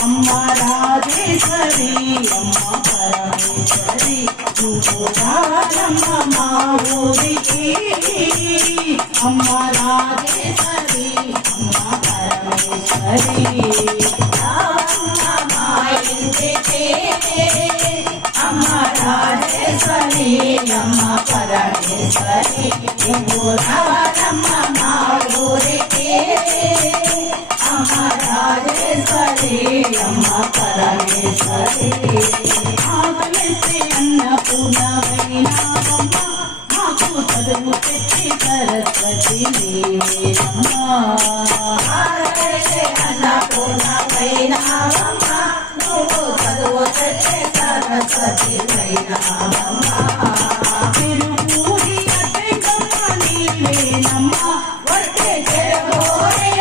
అమ్మ రాజేశ్వరి అమ్మ పరమేశ్వరి నువ్వు రాజమ్మ మా ఊరికి అమ్మ రాజేశ్వరి అమ్మ పరమేశ్వరి మా ఇంటికి అమ్మ రాజేశ్వరి అమ్మ పరమేశ్వరి నువ్వు రాజమ్మ మా ఊరికి అమ్మ రాజేశ్వరి అమ్మ పరమేశ్వరి ఆగలేసి అన్నపూర్ణమైనావమ్మ మాకు చదువు తెచ్చి సరస్వతి నీవేనమ్మ ఆగలేసి అన్నపూర్ణమైనావమ్మ నువ్వు చదువు తెచ్చి సరస్వతి వైనావమ్మ తిరుమూరి అడ్డమ్మ నీవేనమ్మ వర్తే చెరుమూరి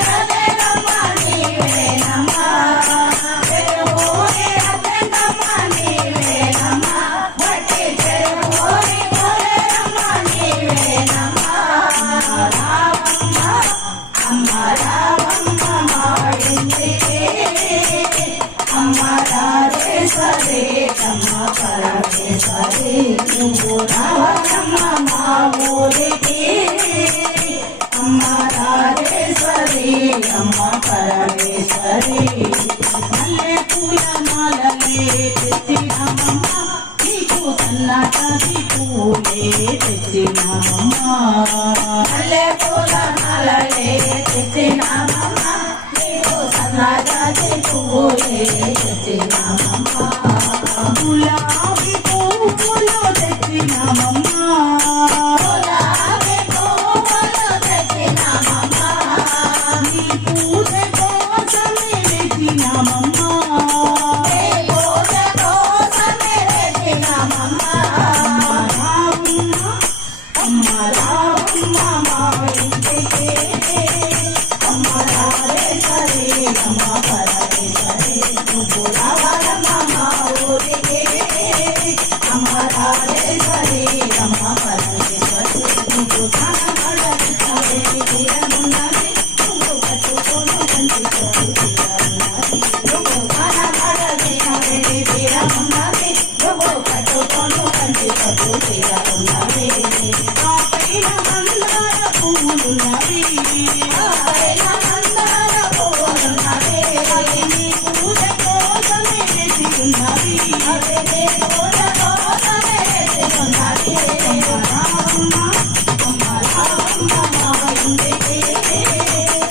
అమ్మ పరమేశ్వరి నువ్వు రావమ్మ మా ఊరికి అమ్మ రాజేశ్వరి అమ్మ పరమేశ్వరి మల్లె పూల మాలలే తెచ్చినామమ్మ నీకు సన్నటి పూలే తెచ్చినామమ్మ మల్లె పూల మాలలే తెచ్చినామమ్మ నీకు సన్నటి పూలే తెచ్చినామమ్మ గులాబీ పువ్వులు తెచ్చినామమ్మ గులాబీ పువ్వులు తెచ్చినామమ్మ నీ పూజ కోసమే తెచ్చినామమ్మ నీ పూజ కోసమే తెచ్చినామమ్మ అమ్మ రావమ్మ మా ఇంటికి అమ్మ రాజేశ్వరి అమ్మ పరమేశ్వరి నువ్వు రావమ్మ మా ఊరికి అమ్మ రాజేశ్వరి అమ్మ పరమేశ్వరి నువ్వు కనబడని తీరమున్నది నువ్వు కట్టుకోను కంటి తీరమున్నది నువ్వు కనబడని తీరమున్నది నువ్వు కట్టుకోను కంటి తీరమున్నది ఆ పైన మందార పువ్వులున్నవి ఆ పైన మందార పువ్వులున్నవి అవి నీ పూజ కోసమే తెచ్చిన్నవి అవి నీ పూజ కోసమే తెచ్చిన్నవి అమ్మ రావమ్మ మా ఇంటికి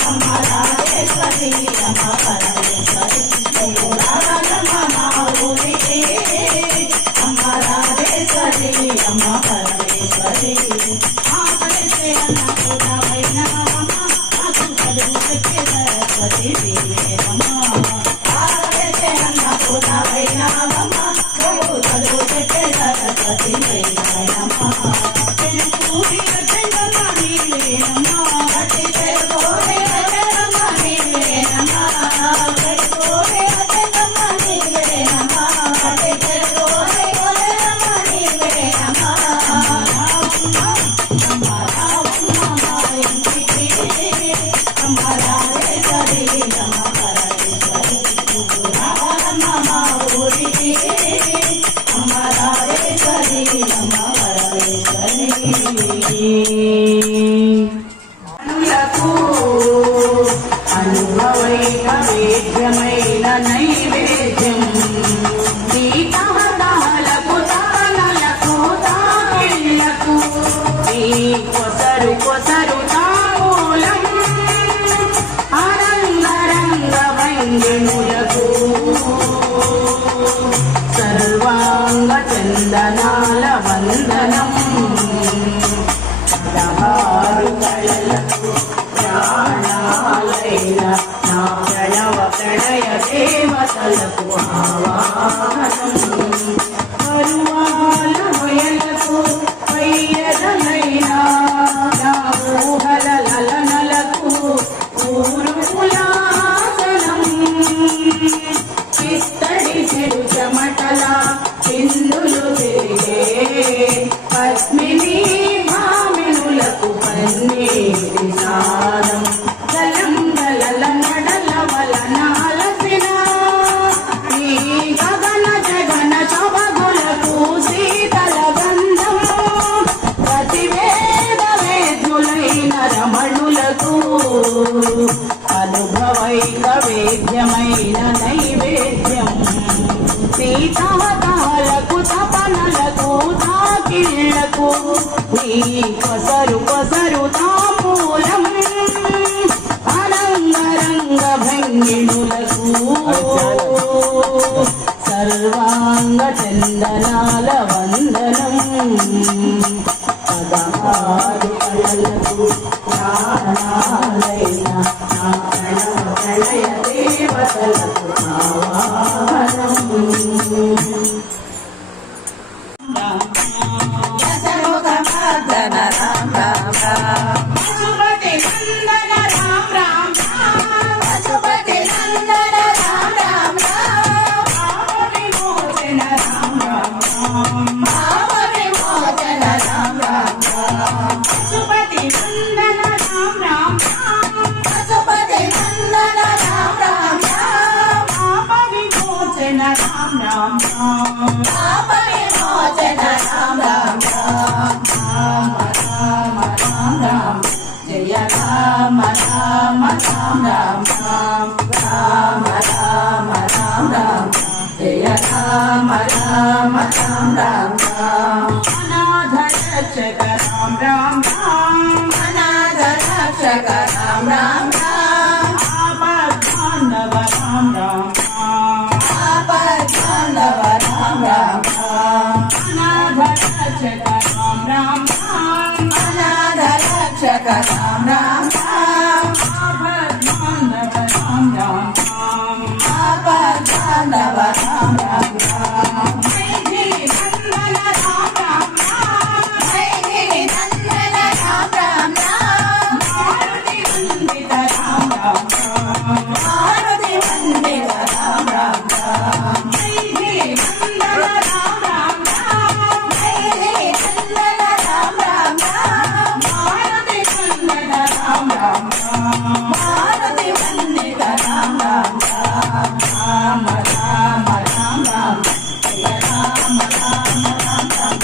అమ్మ రాజేశ్వరి అమ్మ పరమేశ్వరి నువ్వు రావమ్మ మా ఊరికి అమ్మ రాజేశ్వరి అమ్మ పరమేశ్వరి ఆకలిస్తే అన్నపూర్ణమైనవమ్మ నాకు చదువు తెచ్చే సరస్వతి నీవేనమ్మ ఆకలిస్తే అన్నపూర్ణమైనవమ్మ నువ్వు చదువు తెచ్చే సరస్వతి నీవేనమ్మ తిరుపూరి అడ్డమ్మ నీవేనమ్మ అట్టి తిరుపూరి అడ్డమ్మ నీవేనమ్మ తిరుపూరి అడ్డమ్మ నీవేనమ్మ అట్టి తిరుపూరి అడ్డమ్మ నీవేనమ్మ అమ్మ రావమ్మ మా ఇంటికి అమ్మ రాజేశ్వరి అమ్మ పరమేశ్వరి నువ్వు రావమ్మ మా ఊరికి అమ్మ రాజేశ్వరి అమ్మ పరమేశ్వరి అనుభవైన వేద్యమైన నైవేద్యం దీపహదాలకు తాళలకు తాకిళ్లకు ఈ కొసరు కొసరు తామూలం ఆనందరంగ వంజనులకు సర్వాంగ చందనాల వందనం పదహారు కళలకు ప్రాణాలైన నా ప్రణవ ప్రణయ దేవతలకు పరువాల హొయలకు పయ్యదలైనా నా ఊహల లలనలకు ఊరుకులాసనం చిత్తడి చెడు చెమటల చిందులు తిరిగే పద్మిని భామినులకు పన్నీటి నాదం గలం గలల నడల వలనాలసిన ఈ గగన జగన శోభగులకు శీతల గంధం ప్రతివేద వేద్యులైన రమణులకు అనుభవైక వేద్యమైన నైవేద్యం సీతావతాలకు తపనలకు తాకిళ్లకు నీ కొసరు కొసరు తాంబూలం అనంగరంగ భంగిణులకు సర్వాంగ చందనాల వందనం పదహారు కళలకు ప్రాణాలైన నా ప్రణవ ప్రణయ దేవతలకు ఆవాహనం దశముఖమర్దన రామ రామ పశుపతి నందన రామ రామ పశుపతి నందన రామ రామ పాప విమోచన రామ రామ పాప విమోచన రామ రామ పశుపతి నందన రామ రామ పశుపతి నందన రామ రామ పాప విమోచన రామ రామ పాప విమోచన రామ రామ రామ రామ జయ రామ రామ రామ రామ రామ రామ రామ జయ రామ రామ రామ రామ అనాథ రక్షక రామ రామ అనాథ రక్షక రామ రామ ఆపద్బాంధవ రామ రామ ఆపద్బాంధవ రామ రామ అనాథ రక్షక రామ రామ అనాథ రక్షక రామ రామ ఆపద్బాంధవ రామ రామ ఆపద్బాంధవ రామ రామ మైథిలి నందన రామ రామ మైథిలి నందన రామ రామ మారుతి వందిత రామ రామ మారుతి వందిత రామ రామ మైథిలి నందన రామ రామ మైథిలి నందన రామ రామ మారుతి వందిత రామ రామ మారుతి వందిత రామ రామ రామ రామ రామ జయ రామ రామ రామ